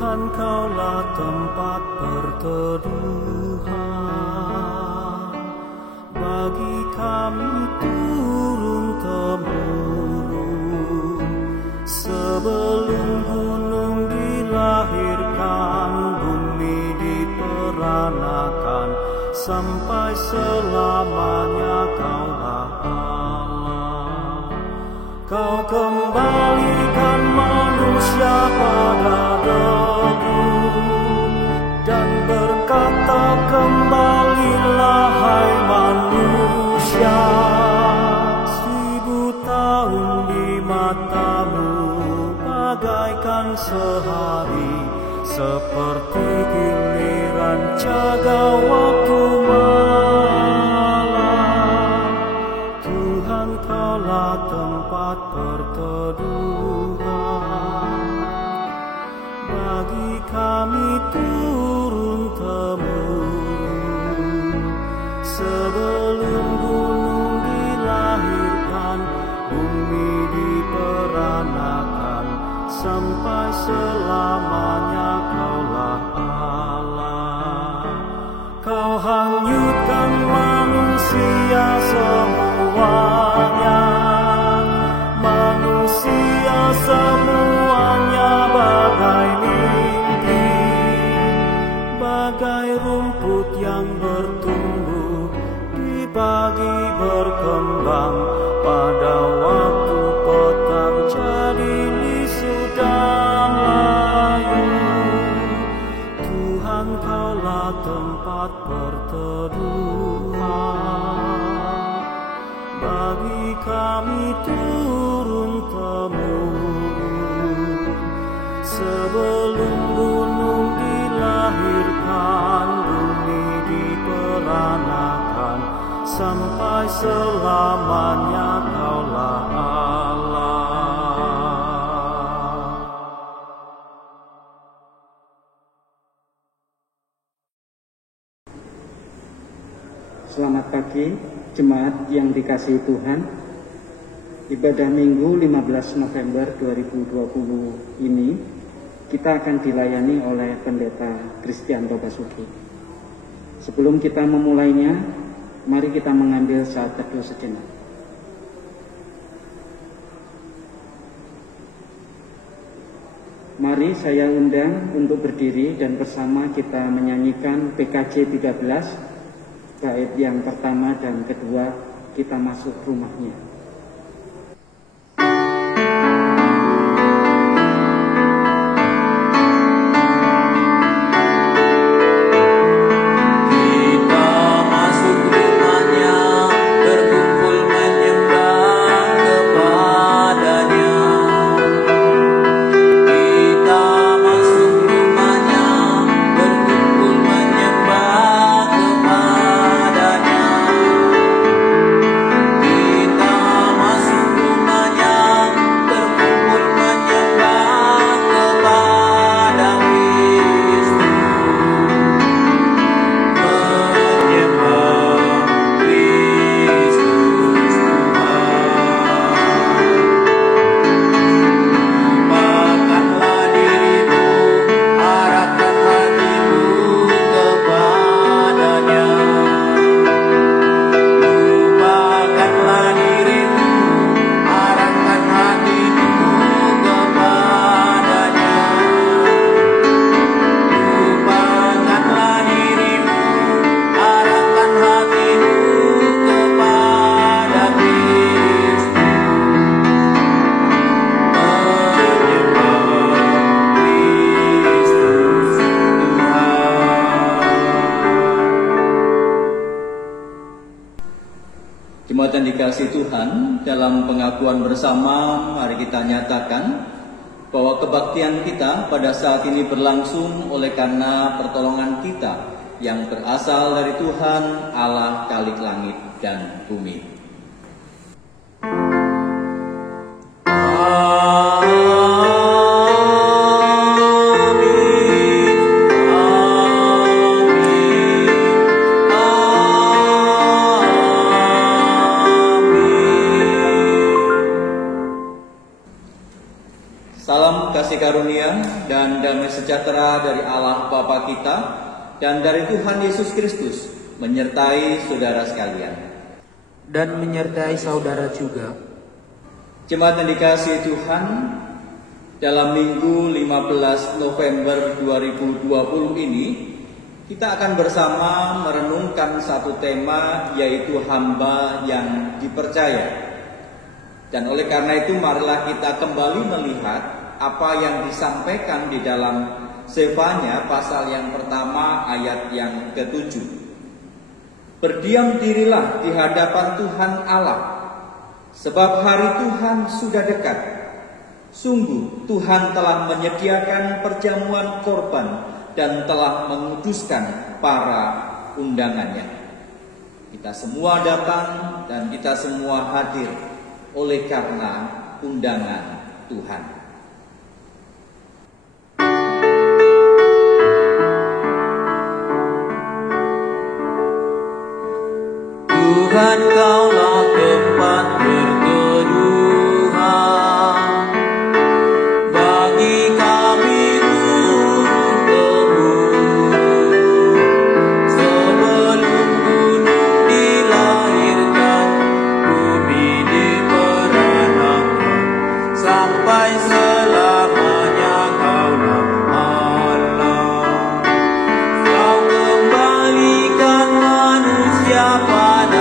Tuhan, Kaulah tempat perteduhan bagi kami turun-temurun. Sebelum gunung dilahirkan, bumi diperanakan, sampai selamanya Kaulah Allah. Kau kembalikan manusia pada debu dan berkata, kembalilah hai manusia. 1000 tahun di matamu bagaikan sehari, seperti giliran jaga waktu malam. Tuhan, Kaulah tempat perteduhan bagi kami turun-temurun. Sebelum gunung dilahirkan, bumi diperanakan, sampai selamanya Kaulah Allah. Kau hanyutkan manusia semuanya, manusia semuanya bagai linggih, bagai rumput yang bertumbuh di pagi berkembang, pada waktu petang jadi lisu dan layu. Tuhan, Kaulah tempat perteduhan bagi kami turun-temurun. Sebelum gunung dilahirkan, bumi diperanakan, sampai selamanya Kaulah Allah. Selamat pagi, jemaat yang dikasihi Tuhan. Ibadah Minggu 15 November 2020 ini kita akan dilayani oleh Pendeta Kristianto Basuki. Sebelum kita memulainya, mari kita mengambil saat teduh sejenak. Mari saya undang untuk berdiri dan bersama kita menyanyikan PKJ 13, bait yang pertama dan kedua, kita masuk rumahnya. Jemaat yang dikasihi Tuhan, dalam pengakuan bersama mari kita nyatakan bahwa kebaktian kita pada saat ini berlangsung oleh karena pertolongan kita yang berasal dari Tuhan Allah Khalik langit dan bumi. karunia dan damai sejahtera dari Allah Bapa kita dan dari Tuhan Yesus Kristus menyertai saudara sekalian. Dan menyertai saudara juga. Jemaat yang dikasihi Tuhan, dalam Minggu 15 November 2020 ini, kita akan bersama merenungkan satu tema, yaitu hamba yang dipercaya. Dan oleh karena itu, marilah kita kembali melihat apa yang disampaikan di dalam Zefanya pasal yang pertama ayat yang ke-7. Berdiam dirilah di hadapan Tuhan Allah, sebab hari Tuhan sudah dekat. Sungguh Tuhan telah menyediakan perjamuan korban dan telah menguduskan para undangannya. Kita semua datang dan kita semua hadir oleh karena undangan Tuhan. Tuhan, Kaulah tempat perteduhan bagi kami turun temurun. Sebelum gunung dilahirkan, bumi diperanakan, sampai selamanya Kaulah Allah. Kau kembalikan manusia pada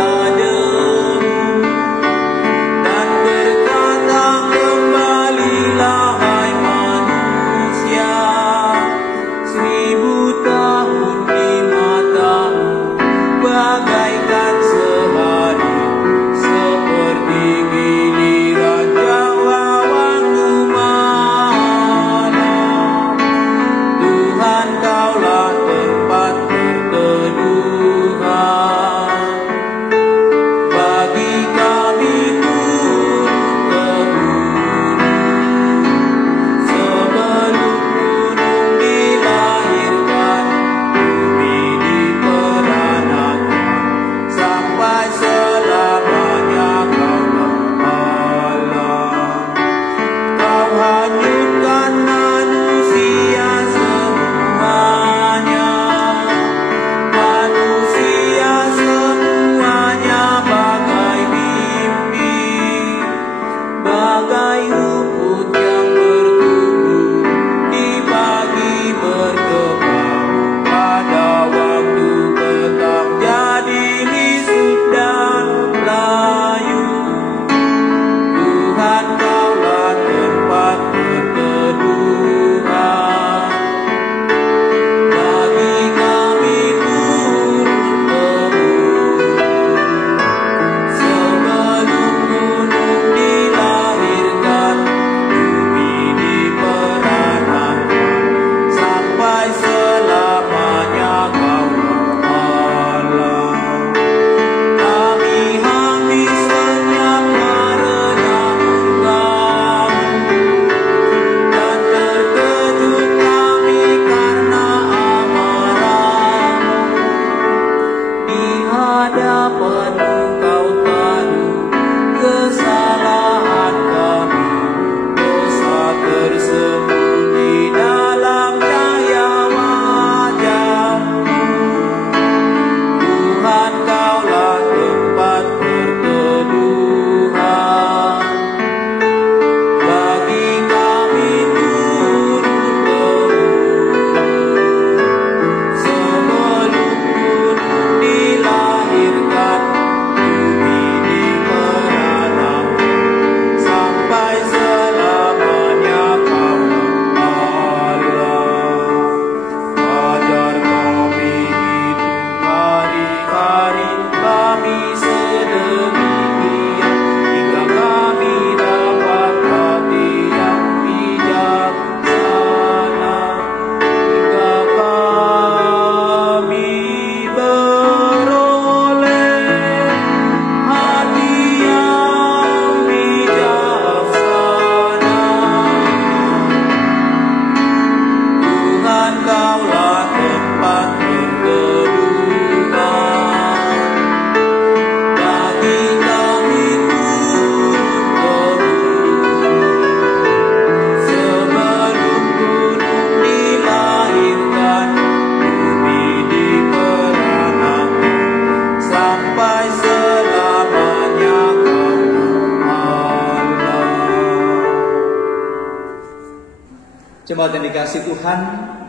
Jemaat yang dikasihi Tuhan,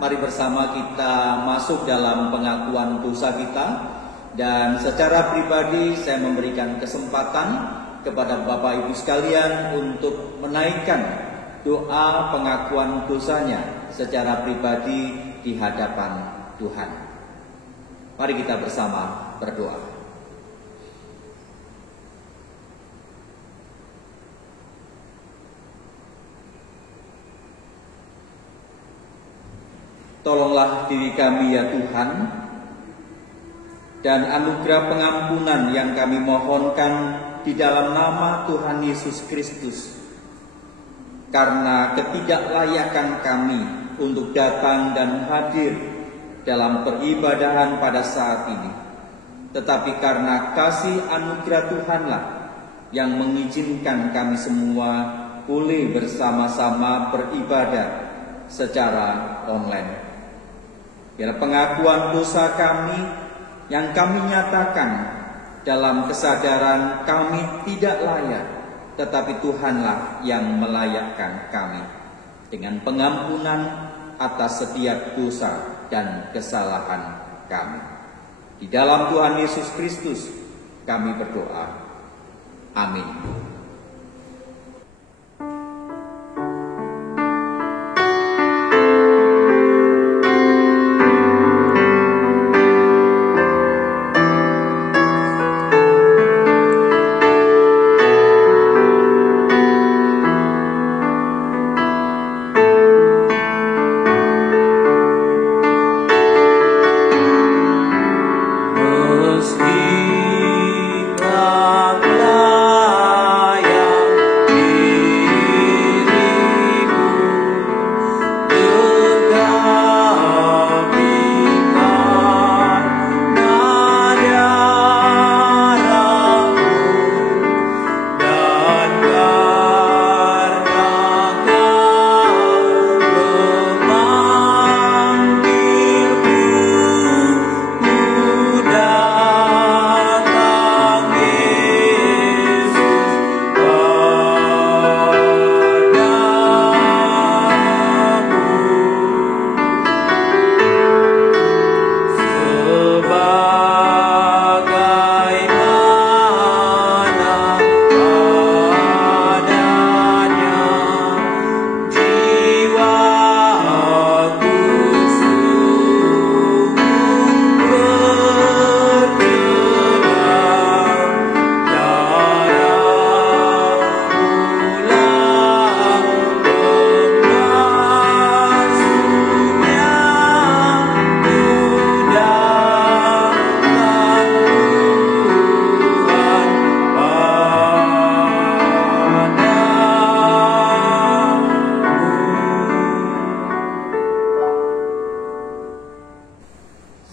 mari bersama kita masuk dalam pengakuan dosa kita. Dan secara pribadi saya memberikan kesempatan kepada Bapak Ibu sekalian untuk menaikkan doa pengakuan dosanya secara pribadi di hadapan Tuhan. Mari kita bersama berdoa. Tolonglah diri kami ya Tuhan, dan anugerah pengampunan yang kami mohonkan di dalam nama Tuhan Yesus Kristus. Karena ketidaklayakan kami untuk datang dan hadir dalam peribadahan pada saat ini, tetapi karena kasih anugerah Tuhanlah yang mengizinkan kami semua boleh bersama-sama beribadah secara online. Biar pengakuan dosa kami yang kami nyatakan dalam kesadaran kami tidak layak, tetapi Tuhanlah yang melayakkan kami dengan pengampunan atas setiap dosa dan kesalahan kami. Di dalam Tuhan Yesus Kristus kami berdoa. Amin.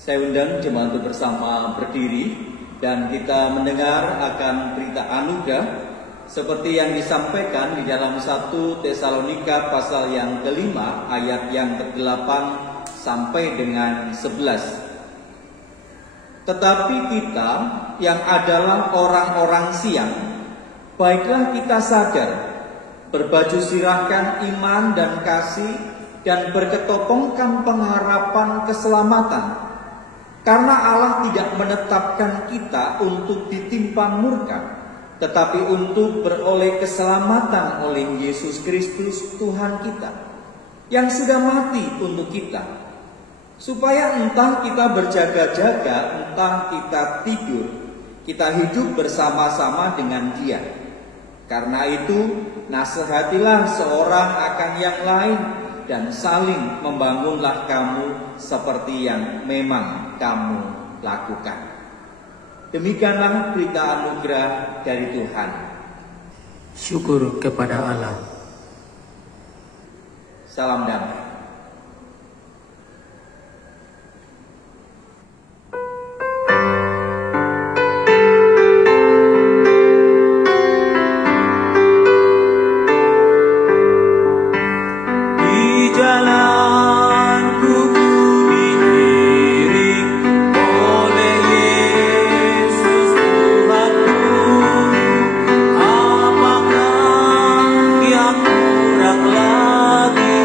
Saya undang jemaat untuk bersama berdiri dan kita mendengar akan berita anugerah seperti yang disampaikan di dalam 1 Tesalonika pasal yang ke-5 ayat yang ke-8 sampai dengan 11. Tetapi kita yang adalah orang-orang siang, baiklah kita sadar, berbaju sirahkan iman dan kasih dan berketopongkan pengharapan keselamatan. Karena Allah tidak menetapkan kita untuk ditimpa murka, tetapi untuk beroleh keselamatan oleh Yesus Kristus Tuhan kita, yang sudah mati untuk kita, supaya entah kita berjaga-jaga, entah kita tidur, kita hidup bersama-sama dengan Dia. Karena itu, nasihatilah seorang akan yang lain, dan saling membangunlah kamu seperti yang memang kamu lakukan. Demikianlah berita anugerah dari Tuhan. Syukur kepada Allah. Salam damai. Apakah yang kurang lagi?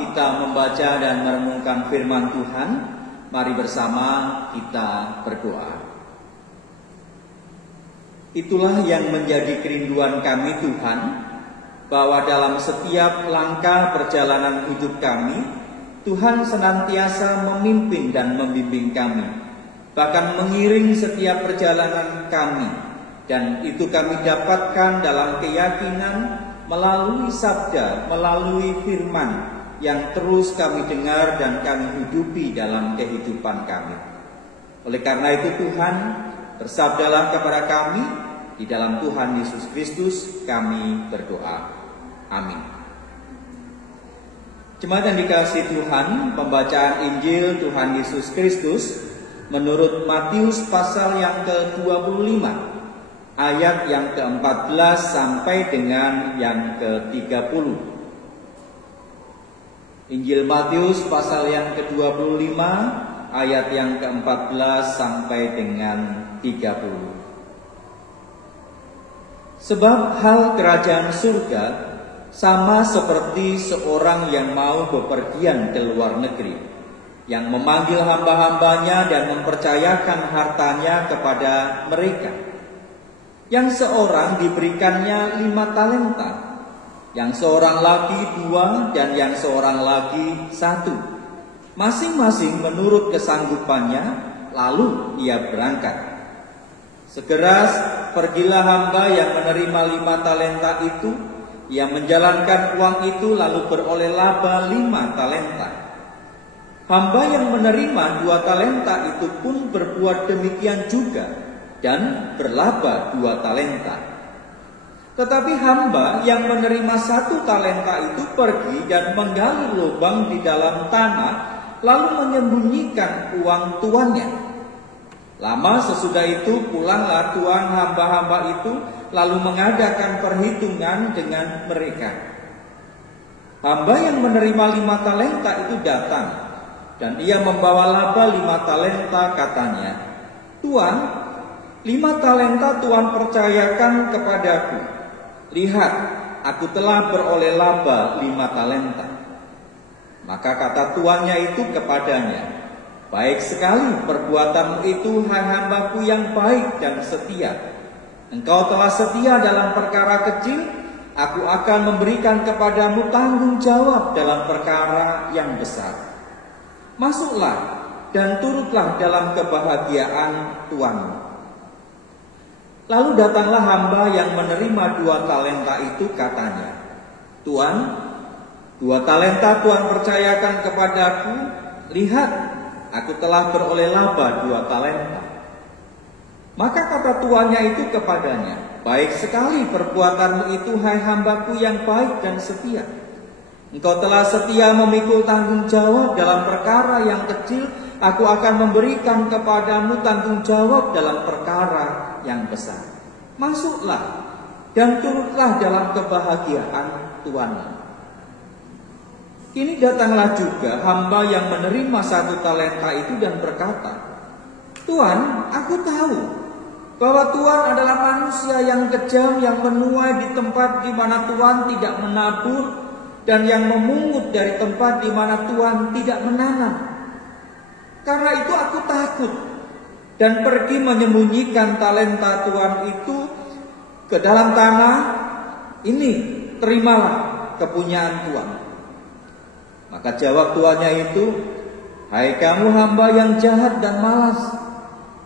kita membaca dan merenungkan firman Tuhan, mari bersama kita berdoa. Itulah yang menjadi kerinduan kami Tuhan, bahwa dalam setiap langkah perjalanan hidup kami, Tuhan senantiasa memimpin dan membimbing kami, bahkan mengiring setiap perjalanan kami. Dan itu kami dapatkan dalam keyakinan melalui sabda, melalui firman yang terus kami dengar dan kami hidupi dalam kehidupan kami. Oleh karena itu Tuhan, bersabdalah kepada kami, di dalam Tuhan Yesus Kristus kami berdoa. Amin. Jemaat yang dikasihi Tuhan, pembacaan Injil Tuhan Yesus Kristus menurut Matius pasal yang ke-25, ayat yang ke-14 sampai dengan yang ke-30. Injil Matius pasal yang ke-25, ayat yang ke-14 sampai dengan 30. Sebab hal kerajaan surga sama seperti seorang yang mau bepergian ke luar negeri, yang memanggil hamba-hambanya dan mempercayakan hartanya kepada mereka. Yang seorang diberikannya 5 talenta, yang seorang lagi 2, dan yang seorang lagi 1, masing-masing menurut kesanggupannya. Lalu ia berangkat. Segera pergilah hamba yang menerima 5 talenta itu. Ia menjalankan uang itu lalu beroleh laba 5 talenta. Hamba yang menerima 2 talenta itu pun berbuat demikian juga, dan berlaba 2 talenta. Tetapi hamba yang menerima 1 talenta itu pergi dan menggali lubang di dalam tanah, lalu menyembunyikan uang tuannya. Lama sesudah itu pulanglah tuan hamba-hamba itu, lalu mengadakan perhitungan dengan mereka. Hamba yang menerima 5 talenta itu datang, dan ia membawa laba 5 talenta, katanya, "Tuan, 5 talenta Tuhan percayakan kepadaku. Lihat, aku telah beroleh laba 5 talenta." Maka kata tuannya itu kepadanya, "Baik sekali perbuatanmu itu, hai hambaku yang baik dan setia. Engkau telah setia dalam perkara kecil, aku akan memberikan kepadamu tanggung jawab dalam perkara yang besar. Masuklah dan turutlah dalam kebahagiaan Tuanmu." Lalu datanglah hamba yang menerima 2 talenta itu, katanya, "Tuan, 2 talenta Tuhan percayakan kepadaku. Lihat, aku telah beroleh laba 2 talenta." Maka kata tuannya itu kepadanya, "Baik sekali perbuatanmu itu, hai hambaku yang baik dan setia. Engkau telah setia memikul tanggung jawab dalam perkara yang kecil, aku akan memberikan kepadamu tanggung jawab dalam perkara yang besar. Masuklah dan turutlah dalam kebahagiaan Tuanmu." Kini datanglah juga hamba yang menerima 1 talenta itu dan berkata, "Tuan, aku tahu bahwa Tuhan adalah manusia yang kejam, yang menuai di tempat di mana Tuhan tidak menabur, dan yang memungut dari tempat di mana Tuhan tidak menanam. Karena itu aku takut dan pergi menyembunyikan talenta Tuhan itu ke dalam tanah. Ini, terimalah kepunyaan Tuhan." Maka jawab tuannya itu, "Hai kamu hamba yang jahat dan malas.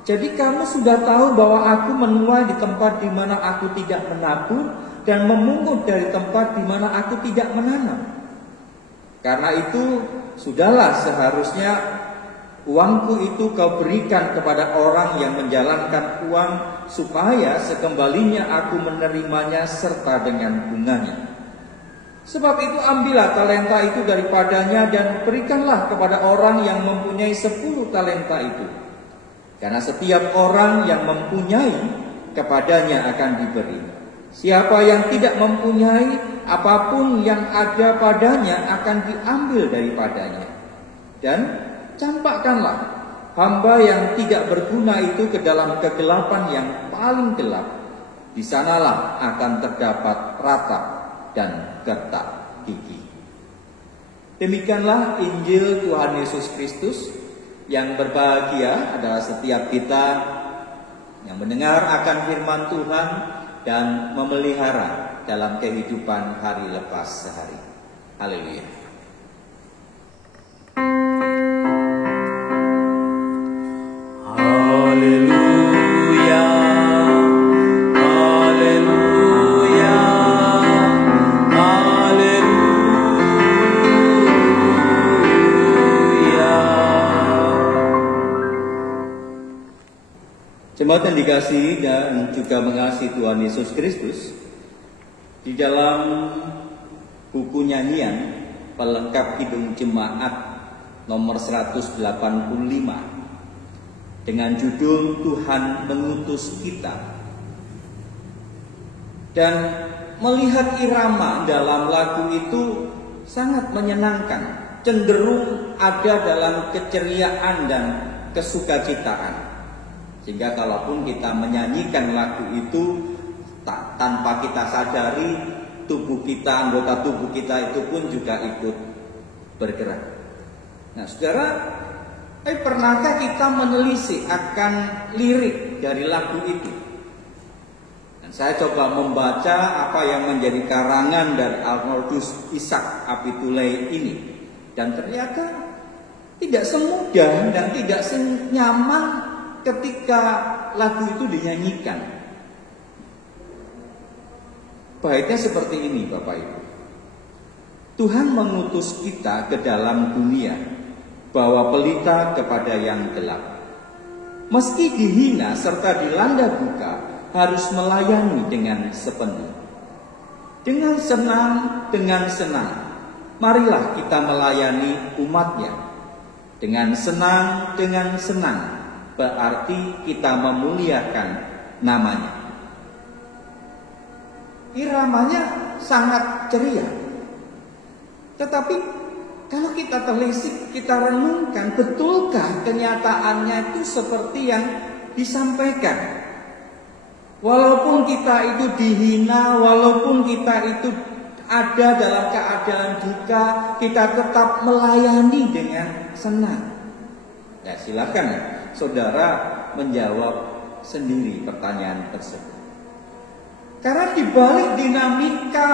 Jadi kamu sudah tahu bahwa aku menuai di tempat di mana aku tidak menabur, dan memungut dari tempat di mana aku tidak menanam. Karena itu, sudahlah seharusnya uangku itu kau berikan kepada orang yang menjalankan uang, supaya sekembalinya aku menerimanya serta dengan bunganya. Sebab itu ambillah talenta itu daripadanya dan berikanlah kepada orang yang mempunyai 10 talenta itu. Karena setiap orang yang mempunyai, kepadanya akan diberi. Siapa yang tidak mempunyai, apapun yang ada padanya akan diambil daripadanya. Dan campakkanlah hamba yang tidak berguna itu ke dalam kegelapan yang paling gelap. Di sanalah akan terdapat ratap dan gertak gigi." Demikianlah Injil Tuhan Yesus Kristus. Yang berbahagia adalah setiap kita yang mendengar akan firman Tuhan dan memelihara dalam kehidupan hari lepas sehari. Haleluya. Haleluya, haleluya, haleluya. Jemaat yang dikasihi dan juga mengasihi Tuhan Yesus Kristus, di dalam buku nyanyian pelengkap Kidung Jemaat nomor 185 dengan judul Tuhan Mengutus Kita, dan melihat irama dalam lagu itu sangat menyenangkan, cenderung ada dalam keceriaan dan kesukacitaan. Sehingga kalaupun kita menyanyikan lagu itu tanpa kita sadari, tubuh kita, anggota tubuh kita itu pun juga ikut bergerak. Nah, saudara, pernahkah kita menelisik akan lirik dari lagu itu? Dan saya coba membaca apa yang menjadi karangan dari Arnoldus Isaac Apitulei ini, dan ternyata tidak semudah dan tidak senyaman ketika lagu itu dinyanyikan. Baiknya seperti ini, Bapak Ibu. Tuhan mengutus kita ke dalam dunia, bawa pelita kepada yang gelap. Meski dihina serta dilanda duka, harus melayani dengan sepenuh. Dengan senang, marilah kita melayani umatnya. Dengan senang, berarti kita memuliakan namanya. Iramanya sangat ceria. Tetapi kalau kita telisik, kita renungkan, betulkah kenyataannya itu seperti yang disampaikan? Walaupun kita itu dihina, walaupun kita itu ada dalam keadaan duka, kita tetap melayani dengan senang. Ya, silakan saudara menjawab sendiri pertanyaan tersebut. Karena di balik dinamika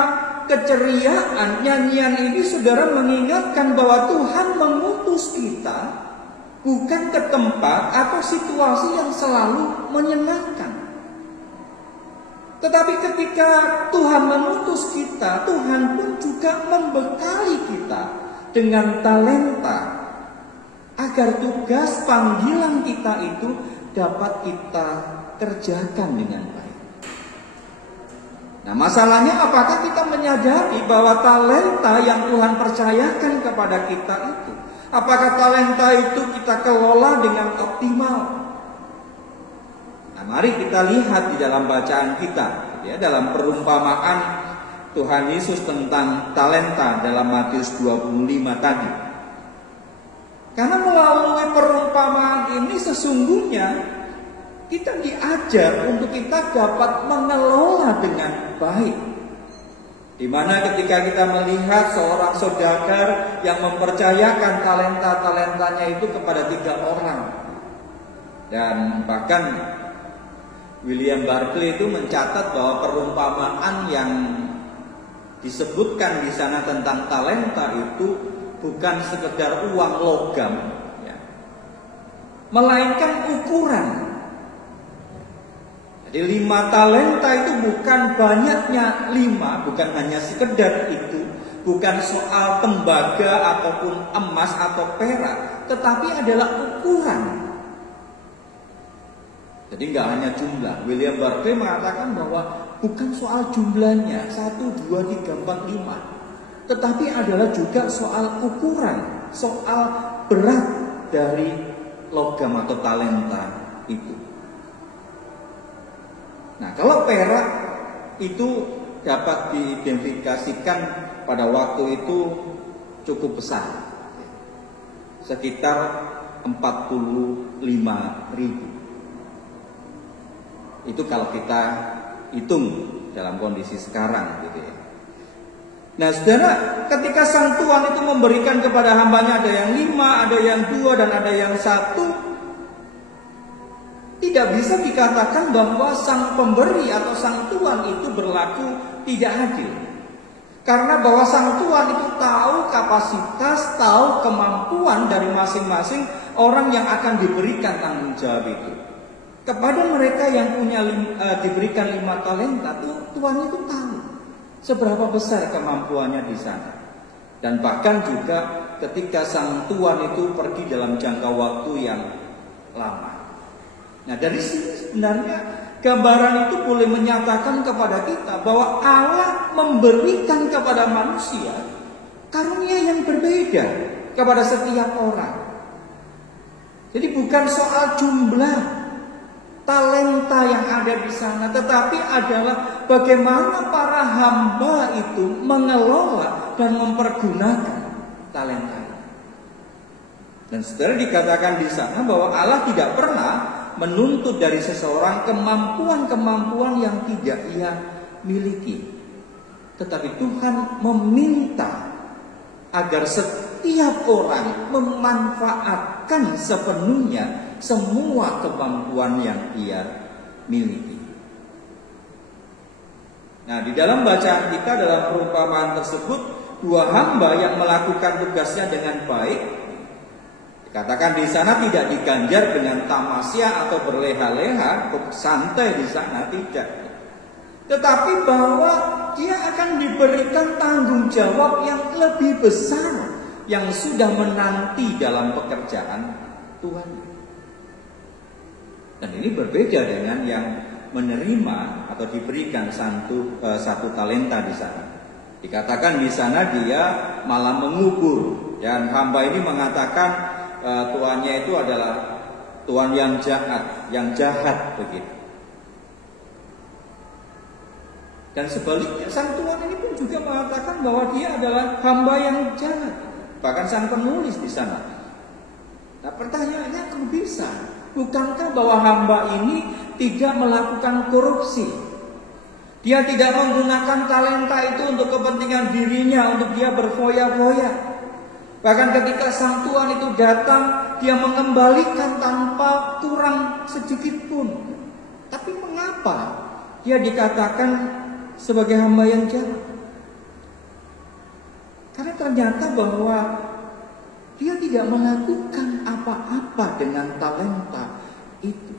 keceriaan nyanyian ini, saudara mengingatkan bahwa Tuhan mengutus kita bukan ke tempat atau situasi yang selalu menyenangkan. Tetapi ketika Tuhan mengutus kita, Tuhan pun juga membekali kita dengan talenta agar tugas panggilan kita itu dapat kita kerjakan dengan baik. Nah, masalahnya apakah kita menyadari bahwa talenta yang Tuhan percayakan kepada kita itu, apakah talenta itu kita kelola dengan optimal? Nah, mari kita lihat di dalam bacaan kita, ya, dalam perumpamaan Tuhan Yesus tentang talenta dalam Matius 25 tadi. Karena melalui perumpamaan ini sesungguhnya kita diajar untuk kita dapat mengelola dengan baik. Di mana ketika kita melihat seorang saudagar yang mempercayakan talenta-talentanya itu kepada 3 orang. Dan bahkan William Barclay itu mencatat bahwa perumpamaan yang disebutkan di sana tentang talenta itu bukan sekedar uang logam, ya, melainkan ukuran. Jadi 5 talenta itu bukan banyaknya 5, bukan hanya sekedar itu, bukan soal tembaga ataupun emas atau perak, tetapi adalah ukuran. Jadi nggak hanya jumlah. William Barclay mengatakan bahwa bukan soal jumlahnya 1, 2, 3, 4, 5. Tetapi adalah juga soal ukuran, soal berat dari logam atau talenta itu. Nah, kalau perak itu dapat diidentifikasikan pada waktu itu cukup besar, sekitar 45.000. Itu kalau kita hitung dalam kondisi sekarang, gitu ya. Nah saudara, ketika sang tuan itu memberikan kepada hambanya, ada yang 5, ada yang 2, dan ada yang 1, tidak bisa dikatakan bahwa sang pemberi atau sang tuan itu berlaku tidak adil. Karena bahwa sang tuan itu tahu kapasitas, tahu kemampuan dari masing-masing orang yang akan diberikan tanggung jawab itu. Kepada mereka yang punya diberikan 5 talenta, tuan itu tahu seberapa besar kemampuannya di sana. Dan bahkan juga ketika sang tuan itu pergi dalam jangka waktu yang lama. Nah dari sini sebenarnya gambaran itu boleh menyatakan kepada kita bahwa Allah memberikan kepada manusia karunia yang berbeda kepada setiap orang. Jadi bukan soal jumlah talenta yang ada di sana, tetapi adalah bagaimana para hamba itu mengelola dan mempergunakan talenta. Dan saudara, dikatakan di sana bahwa Allah tidak pernah menuntut dari seseorang kemampuan-kemampuan yang tidak ia miliki. Tetapi Tuhan meminta agar setiap orang memanfaatkan sepenuhnya semua kemampuan yang ia miliki. Nah, di dalam bacaan kita dalam perumpamaan tersebut, 2 hamba yang melakukan tugasnya dengan baik, dikatakan di sana tidak diganjar dengan tamasya atau berleha-leha, santai di sana, tidak. Tetapi bahwa dia akan diberikan tanggung jawab yang lebih besar yang sudah menanti dalam pekerjaan Tuhan. Dan ini berbeda dengan yang menerima atau diberikan satu talenta di sana. Dikatakan di sana dia malah mengubur, dan hamba ini mengatakan tuannya itu adalah tuan yang jahat begitu. Dan sebaliknya sang tuan ini pun juga mengatakan bahwa dia adalah hamba yang jahat. Bahkan sang penulis di sana. Nah pertanyaannya, kok bisa? Bukankah bahwa hamba ini tidak melakukan korupsi? Dia tidak menggunakan talenta itu untuk kepentingan dirinya, untuk dia berfoya-foya. Bahkan ketika sang tuan itu datang, dia mengembalikan tanpa kurang sedikit pun. Tapi mengapa dia dikatakan sebagai hamba yang jahat? Karena ternyata bahwa dia tidak melakukan apa-apa dengan talenta itu.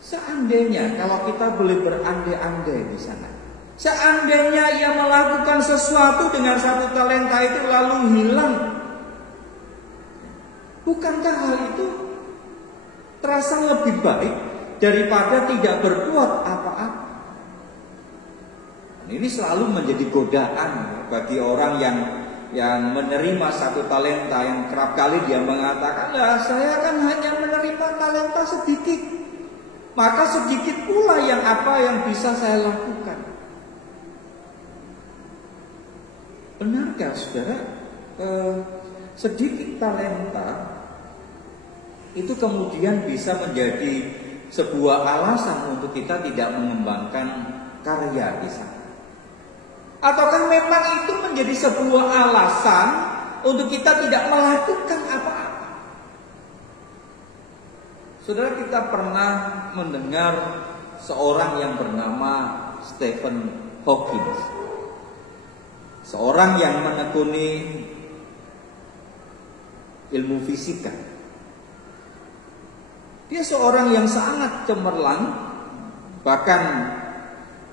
Seandainya kalau kita boleh berandai-andai di sana, seandainya ia melakukan sesuatu dengan 1 talenta itu lalu hilang, bukankah hal itu terasa lebih baik daripada tidak berbuat apa-apa? Ini selalu menjadi godaan bagi orang yang menerima 1 talenta, yang kerap kali dia mengatakan, saya kan hanya menerima talenta sedikit, maka sedikit pula yang bisa saya lakukan. Benarkah saudara, sedikit talenta itu kemudian bisa menjadi sebuah alasan untuk kita tidak mengembangkan karya di sana? Ataukah memang itu menjadi sebuah alasan untuk kita tidak melakukan apa-apa? Saudara, kita pernah mendengar seorang yang bernama Stephen Hawking, seorang yang menekuni ilmu fisika. Dia seorang yang sangat cemerlang, bahkan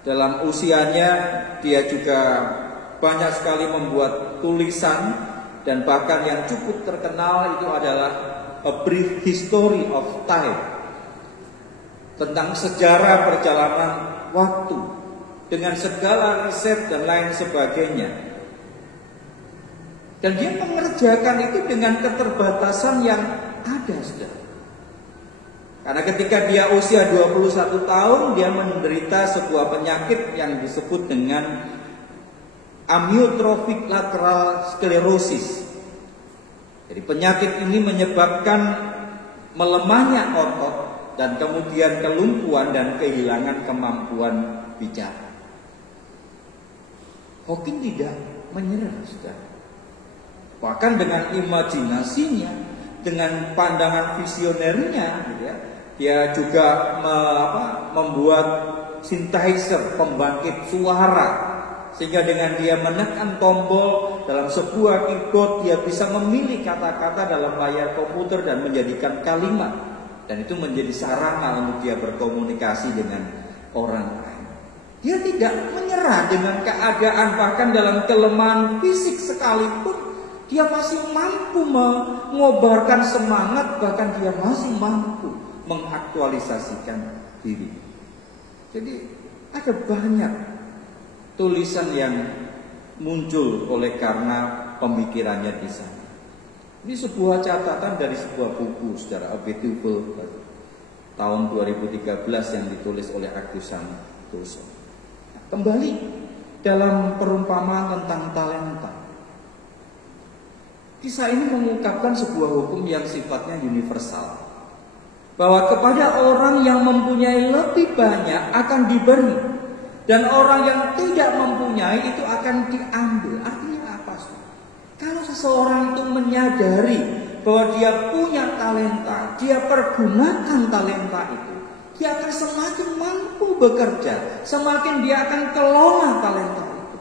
dalam usianya dia juga banyak sekali membuat tulisan, dan bahkan yang cukup terkenal itu adalah A Brief History of Time, tentang sejarah perjalanan waktu dengan segala riset dan lain sebagainya. Dan dia mengerjakan itu dengan keterbatasan yang ada, saudara. Karena ketika dia usia 21 tahun, dia menderita sebuah penyakit yang disebut dengan amyotrophic lateral sclerosis. Jadi penyakit ini menyebabkan melemahnya otot dan kemudian kelumpuhan dan kehilangan kemampuan bicara. Hawking tidak menyerah, saudara. Bahkan dengan imajinasinya, dengan pandangan visionernya, gitu ya, dia juga membuat synthesizer, pembangkit suara, sehingga dengan dia menekan tombol dalam sebuah keyboard, dia bisa memilih kata-kata dalam layar komputer dan menjadikan kalimat, dan itu menjadi sarana untuk dia berkomunikasi dengan orang lain. Dia tidak menyerah dengan keadaan, bahkan dalam kelemahan fisik sekalipun dia masih mampu mengobarkan semangat, bahkan dia masih mampu mengaktualisasikan diri. Jadi ada banyak tulisan yang muncul oleh karena pemikirannya di sana. Ini sebuah catatan dari sebuah buku, saudara, A Beautiful Bird, tahun 2013 yang ditulis oleh Agus Santoso. Kembali dalam perumpamaan tentang talenta. Kisah ini mengungkapkan sebuah hukum yang sifatnya universal, bahwa kepada orang yang mempunyai lebih banyak akan diberi, dan orang yang tidak mempunyai itu akan diambil. Artinya apa? Kalau seseorang itu menyadari bahwa dia punya talenta, dia pergunakan talenta itu, dia akan semakin mampu bekerja, semakin dia akan kelola talenta itu.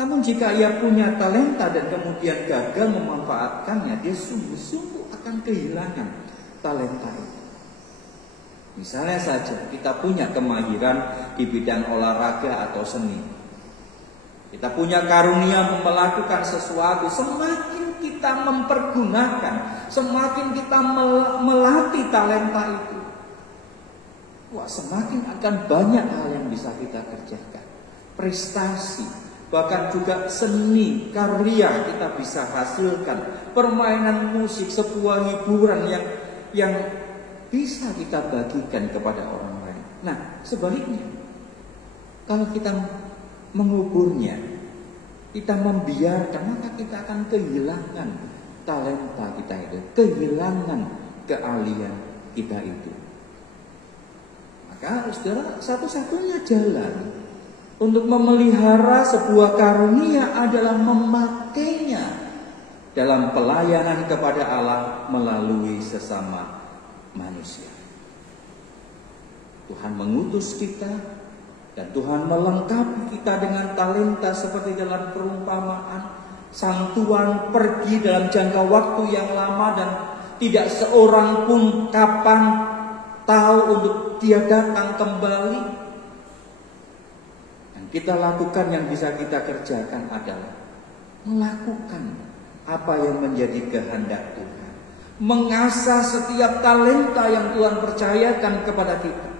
Namun jika ia punya talenta dan kemudian gagal memanfaatkannya, dia sungguh-sungguh akan kehilangan talenta itu. Misalnya saja kita punya kemahiran di bidang olahraga atau seni, kita punya karunia melakukan sesuatu, semakin kita mempergunakan, semakin kita melatih talenta itu, semakin akan banyak hal yang bisa kita kerjakan. Prestasi, bahkan juga seni, karya kita bisa hasilkan. Permainan musik, sebuah hiburan yang bisa kita bagikan kepada orang lain. Nah, sebaliknya, kalau kita menguburnya, kita membiarkan, maka kita akan kehilangan talenta kita itu, kehilangan keahlian kita itu. Maka saudara, satu-satunya jalan untuk memelihara sebuah karunia adalah memakainya dalam pelayanan kepada Allah melalui sesama manusia. Tuhan mengutus kita dan Tuhan melengkapi kita dengan talenta seperti dalam perumpamaan. Sang tuan pergi dalam jangka waktu yang lama dan tidak seorang pun kapan tahu untuk dia datang kembali. Dan kita lakukan, yang bisa kita kerjakan adalah melakukan apa yang menjadi kehendak Tuhan, mengasah setiap talenta yang Tuhan percayakan kepada kita,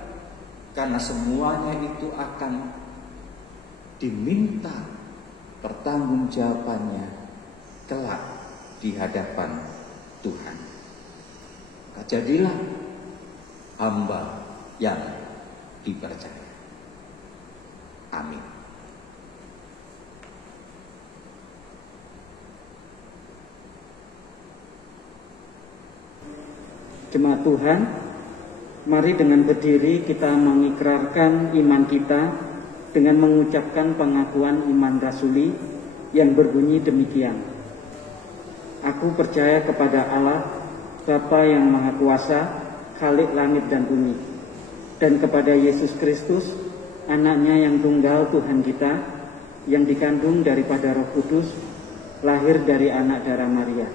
karena semuanya itu akan diminta pertanggungjawabannya kelak di hadapan Tuhan. Maka jadilah hamba yang dipercaya. Amin. Jemaat Tuhan, mari dengan berdiri kita mengikrarkan iman kita dengan mengucapkan pengakuan iman rasuli yang berbunyi demikian. Aku percaya kepada Allah, Bapa yang Maha Kuasa, Khalik langit dan bumi, dan kepada Yesus Kristus, Anaknya yang tunggal Tuhan kita, yang dikandung daripada Roh Kudus, lahir dari anak darah Maria,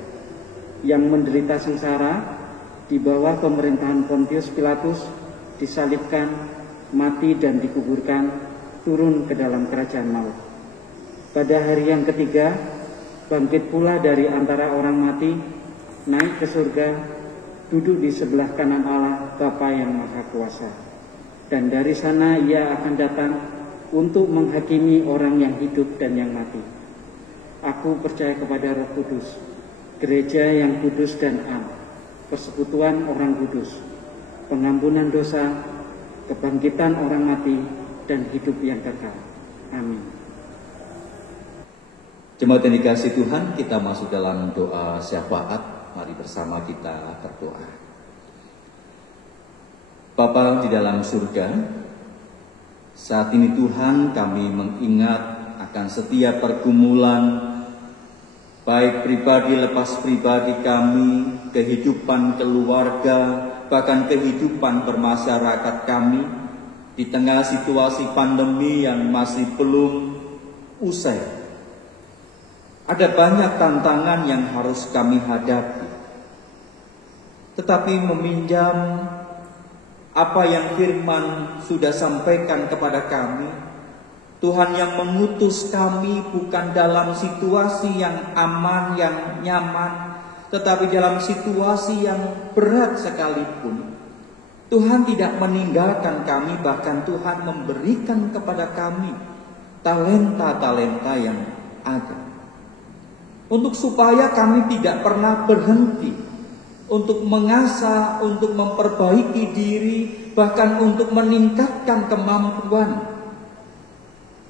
yang menderita sengsara di bawah pemerintahan Pontius Pilatus, disalibkan, mati dan dikuburkan, turun ke dalam kerajaan maut. Pada hari yang ketiga, bangkit pula dari antara orang mati, naik ke surga, duduk di sebelah kanan Allah Bapa yang Maha Kuasa. Dan dari sana ia akan datang untuk menghakimi orang yang hidup dan yang mati. Aku percaya kepada Roh Kudus, gereja yang kudus dan am, persekutuan orang kudus, pengampunan dosa, kebangkitan orang mati, dan hidup yang kekal. Amin. Jemaat yang dikasihi Tuhan, kita masuk dalam doa syafaat. Mari bersama kita berdoa. Bapa di dalam surga, Saat ini Tuhan, kami mengingat akan setiap pergumulan, baik pribadi lepas pribadi kami, kehidupan keluarga, bahkan kehidupan bermasyarakat kami, di tengah situasi pandemi yang masih belum usai. Ada banyak tantangan yang harus kami hadapi. Tetapi meminjam apa yang firman sudah sampaikan kepada kami, Tuhan yang mengutus kami bukan dalam situasi yang aman, yang nyaman, tetapi dalam situasi yang berat sekalipun. Tuhan tidak meninggalkan kami, bahkan Tuhan memberikan kepada kami talenta-talenta yang ada. Untuk supaya kami tidak pernah berhenti untuk mengasah, untuk memperbaiki diri, bahkan untuk meningkatkan kemampuan,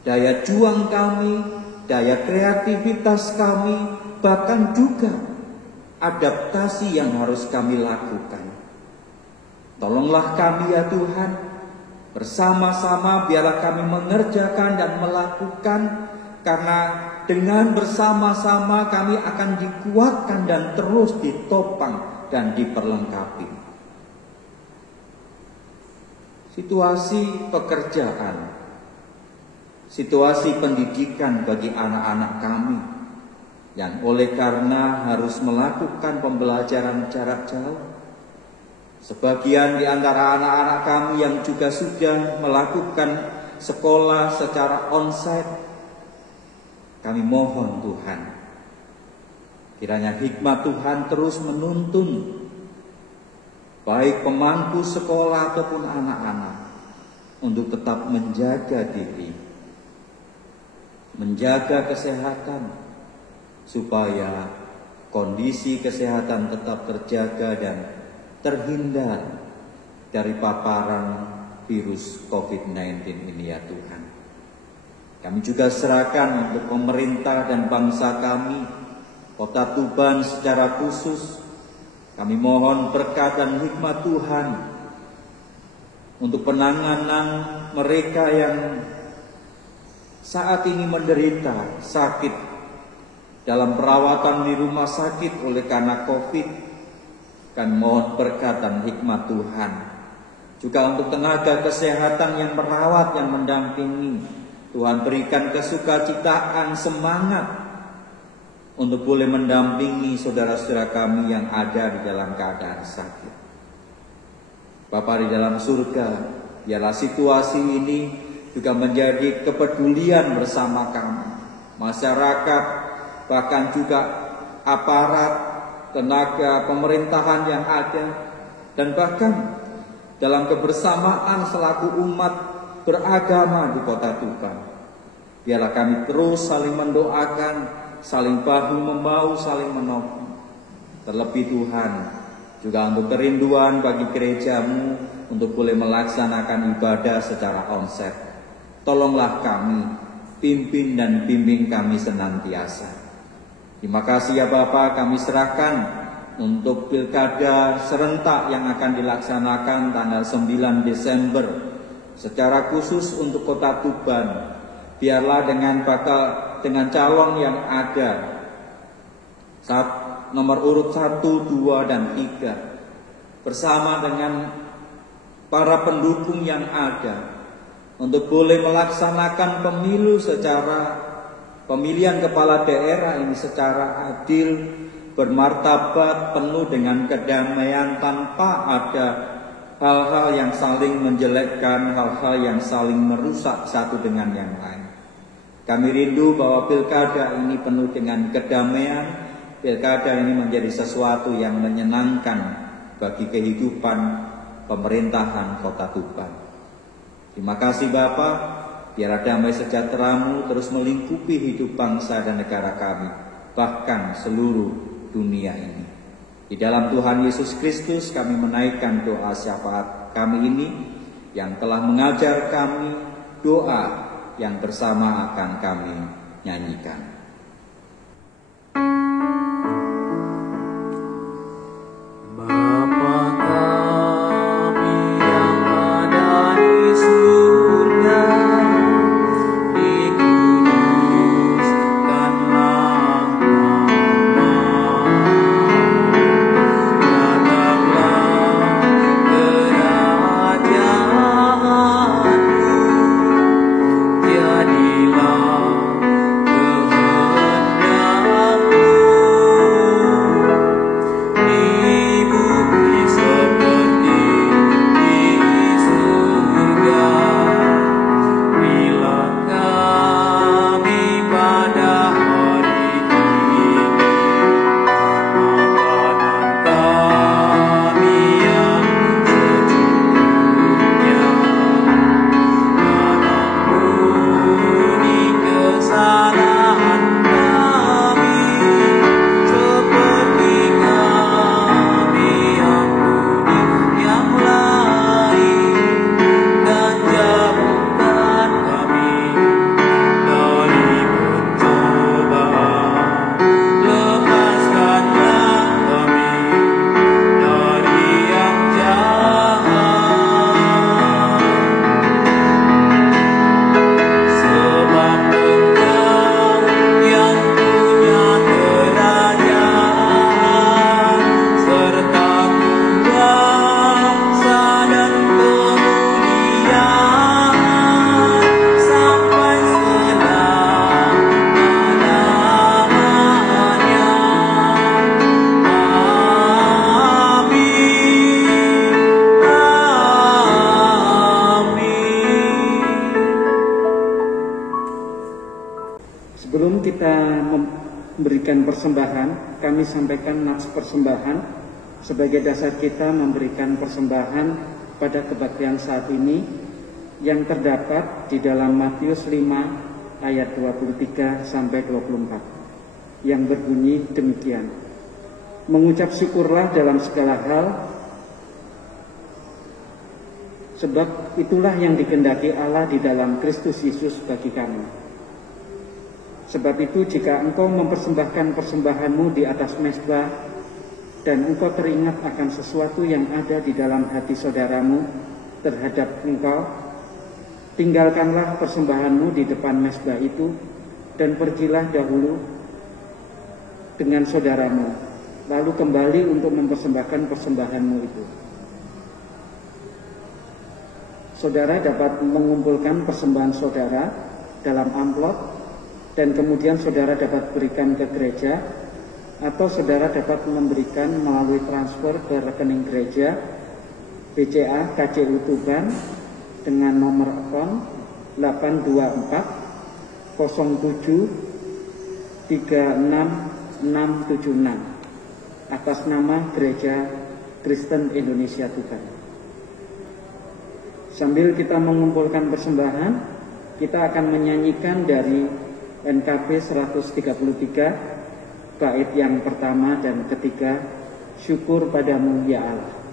daya juang kami, daya kreativitas kami, bahkan juga adaptasi yang harus kami lakukan. Tolonglah kami ya Tuhan, bersama-sama biarlah kami mengerjakan dan melakukan, karena dengan bersama-sama kami akan dikuatkan dan terus ditopang dan diperlengkapi. Situasi pekerjaan, situasi pendidikan bagi anak-anak kami yang oleh karena harus melakukan pembelajaran jarak jauh. Sebagian di antara anak-anak kami yang juga sudah melakukan sekolah secara onsite. Kami mohon Tuhan, kiranya hikmat Tuhan terus menuntun baik pemangku sekolah ataupun anak-anak untuk tetap menjaga diri, menjaga kesehatan, supaya kondisi kesehatan tetap terjaga dan terhindar dari paparan virus COVID-19 ini ya Tuhan. Kami juga serahkan untuk pemerintah dan bangsa kami, Kota Tuban secara khusus. Kami mohon berkat dan hikmat Tuhan untuk penanganan mereka yang saat ini menderita sakit dalam perawatan di rumah sakit oleh karena COVID. Kami mohon berkat dan hikmat Tuhan juga untuk tenaga kesehatan yang merawat, yang mendampingi. Tuhan berikan kesukacitaan, semangat untuk boleh mendampingi saudara-saudara kami yang ada di dalam keadaan sakit. Bapa di dalam surga, biarlah situasi ini juga menjadi kepedulian bersama kami, masyarakat, bahkan juga aparat, tenaga pemerintahan yang ada, dan bahkan dalam kebersamaan selaku umat beragama di Kota Tuban. Biarlah kami terus saling mendoakan, saling bahu-membahu, saling menolong. Terlebih Tuhan, juga untuk kerinduan bagi gerejamu untuk boleh melaksanakan ibadah secara onsite. Tolonglah kami, pimpin dan bimbing kami senantiasa. Terima kasih ya Bapa, kami serahkan untuk pilkada serentak yang akan dilaksanakan tanggal 9 Desember. Secara khusus untuk Kota Tuban, biarlah dengan calon yang ada, nomor urut 1, 2, dan 3, bersama dengan para pendukung yang ada, untuk boleh melaksanakan pemilihan kepala daerah ini secara adil, bermartabat, penuh dengan kedamaian, tanpa ada hal-hal yang saling menjelekkan, hal-hal yang saling merusak satu dengan yang lain. Kami rindu bahwa pilkada ini penuh dengan kedamaian, pilkada ini menjadi sesuatu yang menyenangkan bagi kehidupan pemerintahan Kota Tuban. Terima kasih Bapa, biar damai sejahtera-Mu terus melingkupi hidup bangsa dan negara kami, bahkan seluruh dunia ini. Di dalam Tuhan Yesus Kristus kami menaikkan doa syafaat kami ini yang telah mengajar kami doa yang bersama akan kami nyanyikan. Bapa kami yang ada di surga, memberikan persembahan, kami sampaikan nats persembahan sebagai dasar kita memberikan persembahan pada kebaktian saat ini yang terdapat di dalam Matius 5 ayat 23 sampai 24 yang berbunyi demikian. Mengucap syukurlah dalam segala hal, sebab itulah yang dikehendaki Allah di dalam Kristus Yesus bagi kamu. Sebab itu jika engkau mempersembahkan persembahanmu di atas mezbah dan engkau teringat akan sesuatu yang ada di dalam hati saudaramu terhadap engkau, tinggalkanlah persembahanmu di depan mezbah itu dan pergilah dahulu dengan saudaramu, lalu kembali untuk mempersembahkan persembahanmu itu. Saudara dapat mengumpulkan persembahan saudara dalam amplop dan kemudian saudara dapat berikan ke gereja, atau saudara dapat memberikan melalui transfer ke rekening gereja BCA KCU Tuban dengan nomor akun 824 07 36676 atas nama Gereja Kristen Indonesia Tuban. Sambil kita mengumpulkan persembahan, kita akan menyanyikan dari NKB 133 bait yang pertama dan ketiga, Syukur Padamu ya Allah.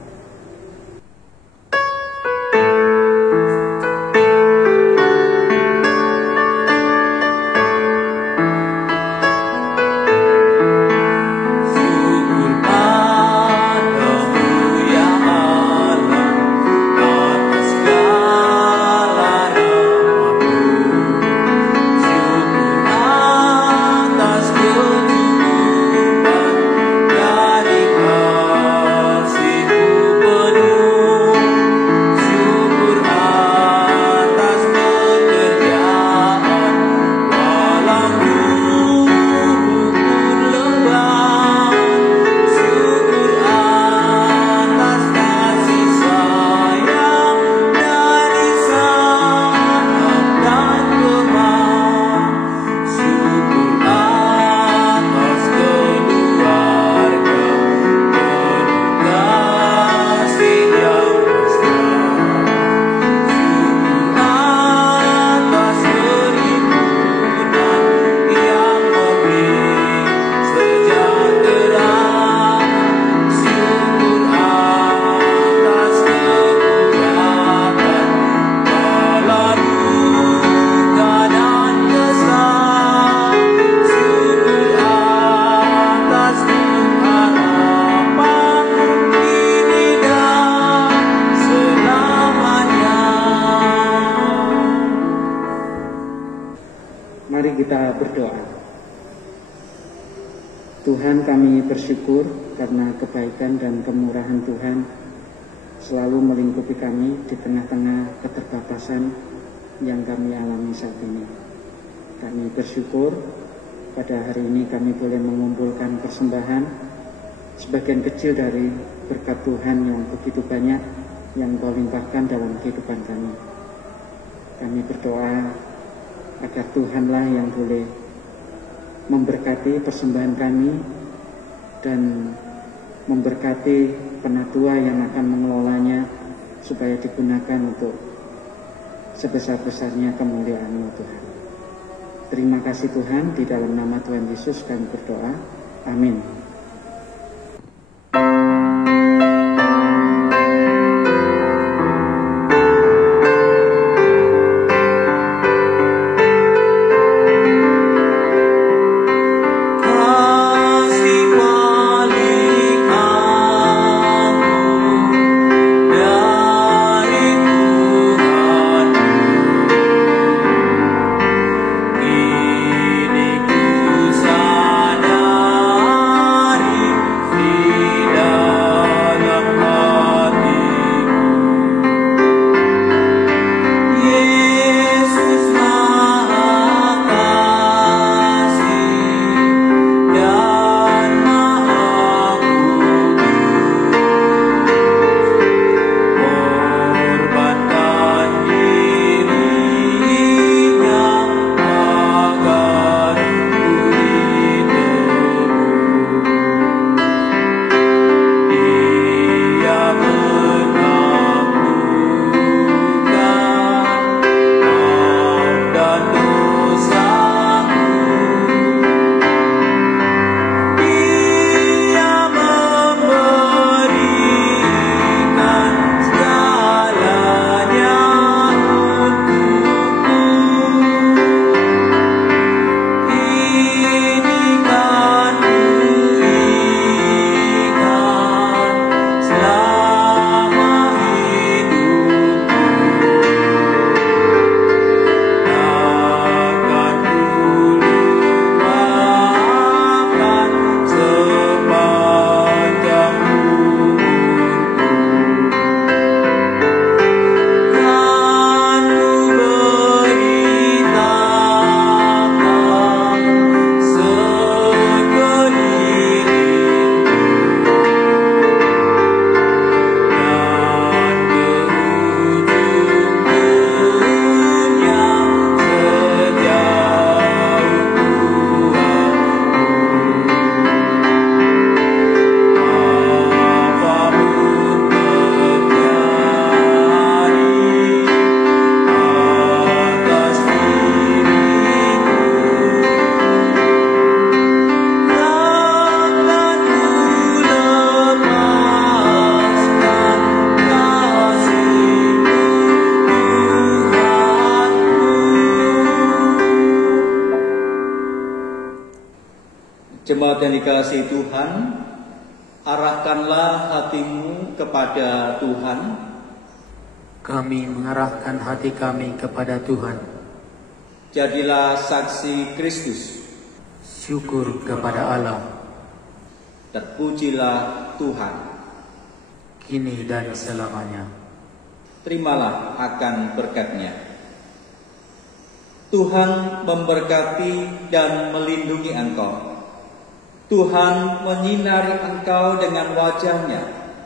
Mari kita berdoa. Tuhan, kami bersyukur karena kebaikan dan kemurahan Tuhan selalu melingkupi kami di tengah-tengah keterbatasan yang kami alami saat ini. Kami bersyukur pada hari ini kami boleh mengumpulkan persembahan sebagian kecil dari berkat Tuhan yang begitu banyak yang Kau limpahkan dalam kehidupan kami. Kami berdoa agar Tuhanlah yang boleh memberkati persembahan kami dan memberkati penatua yang akan mengelolanya supaya digunakan untuk sebesar-besarnya kemuliaan-Mu Tuhan. Terima kasih Tuhan, di dalam nama Tuhan Yesus kami berdoa. Amin. Kini ku sadar Jemaat yang dikasihi Tuhan, arahkanlah hatimu kepada Tuhan. Kami mengarahkan hati kami kepada Tuhan. Jadilah saksi Kristus. Syukur kepada Allah, Terpujilah Tuhan. kini dan selamanya. Terimalah akan berkat-Nya. Tuhan memberkati dan melindungi engkau. Tuhan menyinari engkau dengan wajah-Nya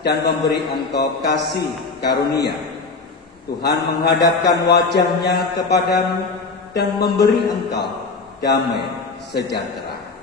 dan memberi engkau kasih karunia. Tuhan menghadapkan wajah-Nya kepadamu dan memberi engkau damai sejahtera.